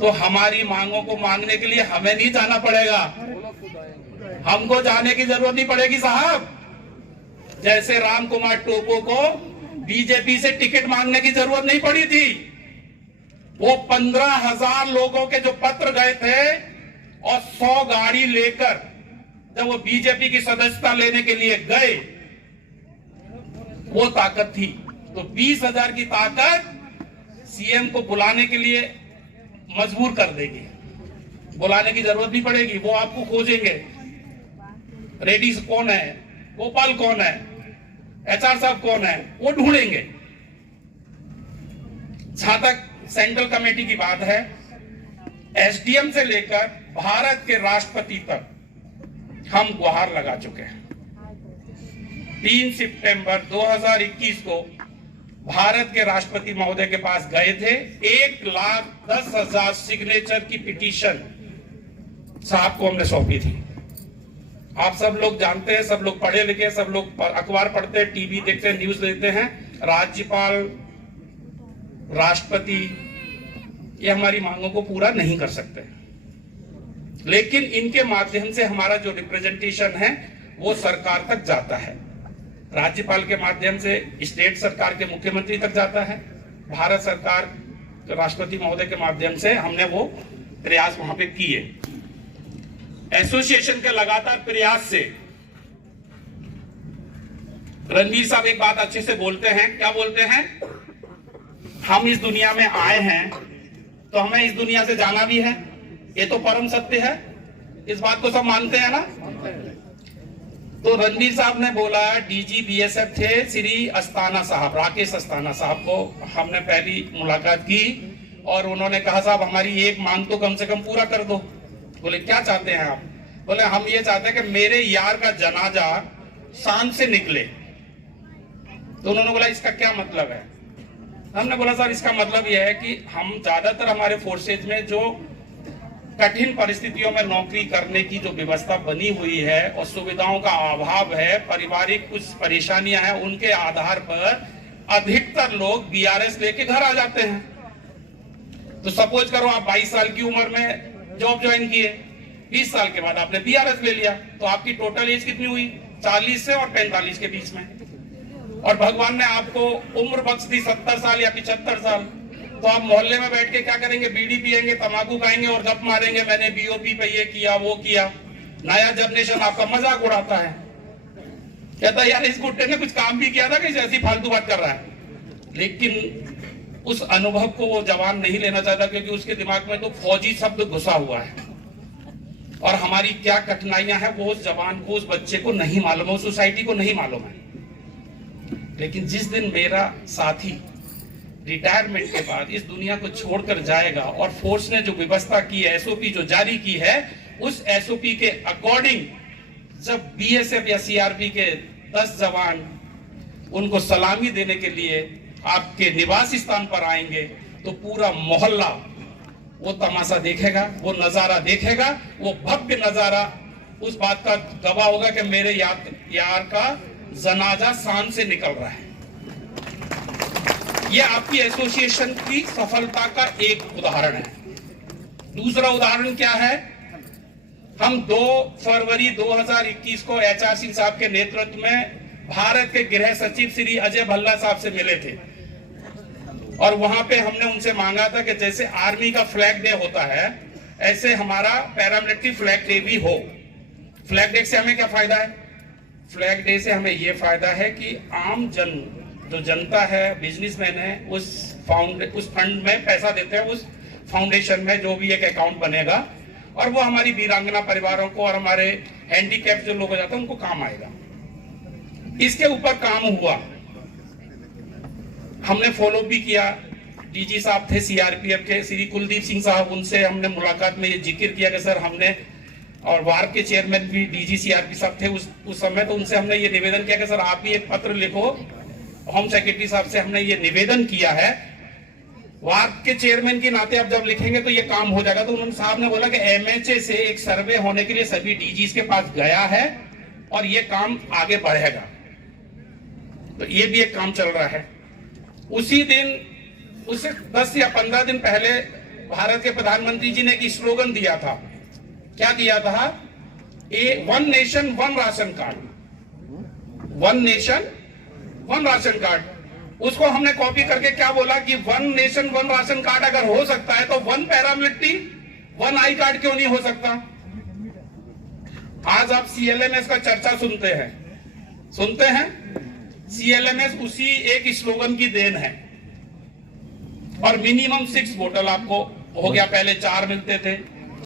तो हमारी मांगों को मांगने के लिए हमें नहीं जाना पड़ेगा, हमको जाने की जरूरत नहीं पड़ेगी साहब। जैसे राम कुमार टोपो को बीजेपी से टिकट मांगने की जरूरत नहीं पड़ी थी। वो 15,000 लोगों के जो पत्र गए थे और 100 गाड़ी लेकर जब वो बीजेपी की सदस्यता लेने के लिए गए, वो ताकत थी। तो 20,000 की ताकत सीएम को बुलाने के लिए मजबूर कर देगी, बुलाने की जरूरत नहीं पड़ेगी। वो आपको खोजेंगे, रेड्डी कौन है, गोपाल कौन है, एचआर साहब कौन है, वो ढूंढेंगे। जहां तक सेंट्रल कमेटी की बात है, एसडीएम से लेकर भारत के राष्ट्रपति तक हम गुहार लगा चुके हैं। 3 सितंबर 2021 को भारत के राष्ट्रपति महोदय के पास गए थे। 1,10,000 सिग्नेचर की पिटीशन साहब को हमने सौंपी थी। आप सब लोग जानते हैं, सब लोग पढ़े लिखे, सब लोग अखबार पढ़ते हैं, टीवी देखते हैं, न्यूज देखते हैं। राज्यपाल, राष्ट्रपति ये हमारी मांगों को पूरा नहीं कर सकते, लेकिन इनके माध्यम से हमारा जो रिप्रेजेंटेशन है वो सरकार तक जाता है। राज्यपाल के माध्यम से स्टेट सरकार के मुख्यमंत्री तक जाता है, भारत सरकार राष्ट्रपति महोदय के माध्यम से हमने वो प्रयास वहां पे किए। एसोसिएशन के लगातार प्रयास से रणवीर साहब एक बात अच्छे से बोलते हैं, क्या बोलते हैं, हम इस दुनिया में आए हैं तो हमें इस दुनिया से जाना भी है, ये तो परम सत्य है, इस बात को सब मानते हैं ना। तो रणवीर साहब ने बोला, डीजी बीएसएफ थे श्री अस्थाना साहब, राकेश अस्थाना साहब को हमने पहली मुलाकात की और उन्होंने कहा साहब हमारी एक मांग तो कम से कम पूरा कर दो। बोले क्या चाहते हैं आप? बोले हम ये चाहते हैं कि मेरे यार का जनाजा शान से निकले। तो उन्होंने बोला इसका क्या मतलब है? हमने बोला सर इसका मतलब यह है कि हम ज्यादातर हमारे फोर्सेज में जो कठिन परिस्थितियों में नौकरी करने की जो व्यवस्था बनी हुई है और सुविधाओं का अभाव है, पारिवारिक कुछ परेशानियां हैं, उनके आधार पर अधिकतर लोग बीआरएस लेके घर आ जाते हैं। तो सपोज करो आप 22 साल की उम्र में जॉब ज्वाइन किए, 20 साल के बाद आपने बीआरएस ले लिया, तो आपकी टोटल एज कितनी हुई? 40 से और 45 के बीच में। और भगवान ने आपको उम्र बख्श दी 70 साल या 75 साल, तो आप मोहल्ले में बैठ के क्या करेंगे? बीड़ी पिएंगे, तंबाकू खाएंगे और गप मारेंगे, मैंने बीओपी पे ये किया वो किया। नया जनरेशन आपका मजाक उड़ाता है, कहता है यार इस गुट्टे ने कुछ काम भी किया था कि ऐसी फालतू बात कर रहा है। लेकिन उस अनुभव को वो जवान नहीं लेना चाहता, क्योंकि उसके दिमाग में तो फौजी शब्द घुसा हुआ है और हमारी क्या कठिनाइयां हैं वो उस जवान को, उस बच्चे को नहीं मालूम है, उस सोसाइटी को नहीं मालूम है। लेकिन जिस दिन मेरा साथी रिटायरमेंट के बाद इस दुनिया को छोड़कर जाएगा और फोर्स ने जो व्यवस्था की है, एसओपी जो जारी की है, उस एसओपी के अकॉर्डिंग जब बीएसएफ या सीआरपी के 10 जवान उनको सलामी देने के लिए आपके निवास स्थान पर आएंगे, तो पूरा मोहल्ला वो तमाशा देखेगा, वो नजारा देखेगा, वो भव्य नजारा उस बात का गवाह होगा कि मेरे यार का जनाजा शान से निकल रहा है। यह आपकी एसोसिएशन की सफलता का एक उदाहरण है। दूसरा उदाहरण क्या है? हम 2 फरवरी 2021 को एचआर सिंह साहब के नेतृत्व में भारत के गृह सचिव श्री अजय भल्ला साहब से मिले थे और वहां पे हमने उनसे मांगा था कि जैसे आर्मी का फ्लैग डे होता है, ऐसे हमारा पैरामिलिट्री फ्लैग डे भी हो। फ्लैग डे से हमें क्या फायदा है? फ्लैग डे से हमें यह फायदा है कि आम जन, जो जनता है, बिजनेसमैन है, उस फंड में पैसा देते हैं, उस फाउंडेशन में जो भी एक अकाउंट बनेगा और वो हमारी वीरांगना परिवारों को और हमारे हैंडीकैप जो लोग हो जाते हैं उनको काम आएगा। इसके ऊपर काम हुआ, हमने फॉलो भी किया। डीजी साहब थे सीआरपीएफ के श्री कुलदीप सिंह साहब, उनसे हमने मुलाकात में ये जिक्र किया कि सर हमने, और वार्ड के चेयरमैन भी डीजी सीआरपी साहब थे उस समय, तो उनसे हमने ये निवेदन किया कि सर आप भी एक पत्र लिखो। होम सेक्रेटरी साहब से हमने ये निवेदन किया है, वार्ड के चेयरमैन के नाते आप जब लिखेंगे तो ये काम हो जाएगा। तो उन्होंने साहब ने बोला कि एमएचए से एक सर्वे होने के लिए सभी डीजीज के पास गया है और ये काम आगे बढ़ेगा। तो ये भी एक काम चल रहा है। उसी दिन, उससे 10 या 15 दिन पहले भारत के प्रधानमंत्री जी ने एक स्लोगन दिया था। क्या दिया था? One nation one ration card, one nation one ration card. उसको हमने कॉपी करके क्या बोला कि one nation one ration card अगर हो सकता है तो one paramilitary one I card क्यों नहीं हो सकता? आज आप CLMS का चर्चा सुनते हैं। CLMS उसी एक स्लोगन की देन है। और मिनिमम 6 बोतल आपको हो गया, पहले 4 मिलते थे,